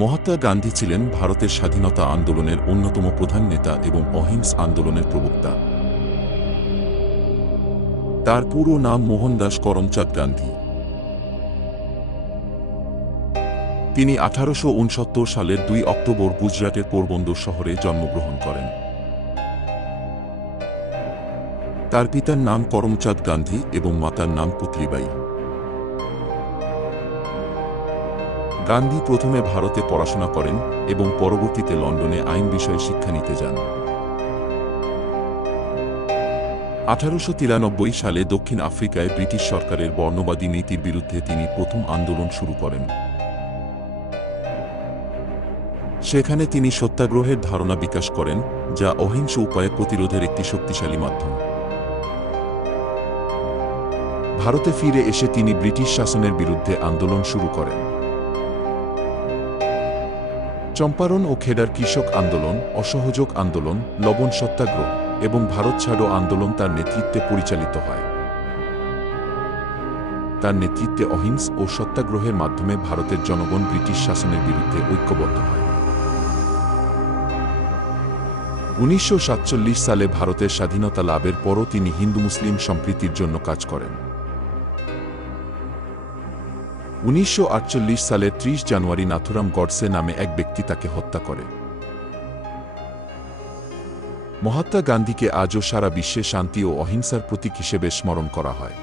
মহাত্মা গান্ধী ছিলেন ভারতের স্বাধীনতা আন্দোলনের অন্যতম প্রধান নেতা এবং অহিংস আন্দোলনের প্রবক্তা। তার পুরো নাম মোহনদাস করমচাঁদ গান্ধী। তিনি 1869 সালের 2 অক্টোবর গুজরাটের পোরবন্দর শহরে জন্মগ্রহণ করেন। তার পিতার নাম করমচাঁদ গান্ধী এবং মাতার নাম পুতলিবাই। গান্ধী প্রথমে ভারতে পড়াশোনা করেন এবং পরবর্তীতে লন্ডনে আইন বিষয়ে শিক্ষা নিতে যান। 1893 সালে দক্ষিণ আফ্রিকায় ব্রিটিশ সরকারের বর্ণবাদী নীতির বিরুদ্ধে তিনি প্রথম আন্দোলন শুরু করেন। সেখানে তিনি সত্যাগ্রহের ধারণা বিকাশ করেন, যা অহিংস উপায়ে প্রতিরোধের একটি শক্তিশালী মাধ্যম। ভারতে ফিরে এসে তিনি ব্রিটিশ শাসনের বিরুদ্ধে আন্দোলন শুরু করেন। চম্পারণ ও খেডার কৃষক আন্দোলন, অসহযোগ আন্দোলন, লবণ সত্যাগ্রহ এবং ভারত ছাড়ো আন্দোলন তার নেতৃত্বে পরিচালিত হয়। তার নেতৃত্বে অহিংস ও সত্যাগ্রহের মাধ্যমে ভারতের জনগণ ব্রিটিশ শাসনের বিরুদ্ধে ঐক্যবদ্ধ হয়। 1947 সালে ভারতের স্বাধীনতা লাভের পরও তিনি হিন্দু মুসলিম সম্প্রীতির জন্য কাজ করেন। 1948 সালের 30 জানুয়ারি নাথুরাম গডসে নামে এক ব্যক্তি তাকে হত্যা করে। মহাত্মা গান্ধীকে আজও সারা বিশ্বে শান্তি ও অহিংসার প্রতীক হিসেবে স্মরণ করা হয়।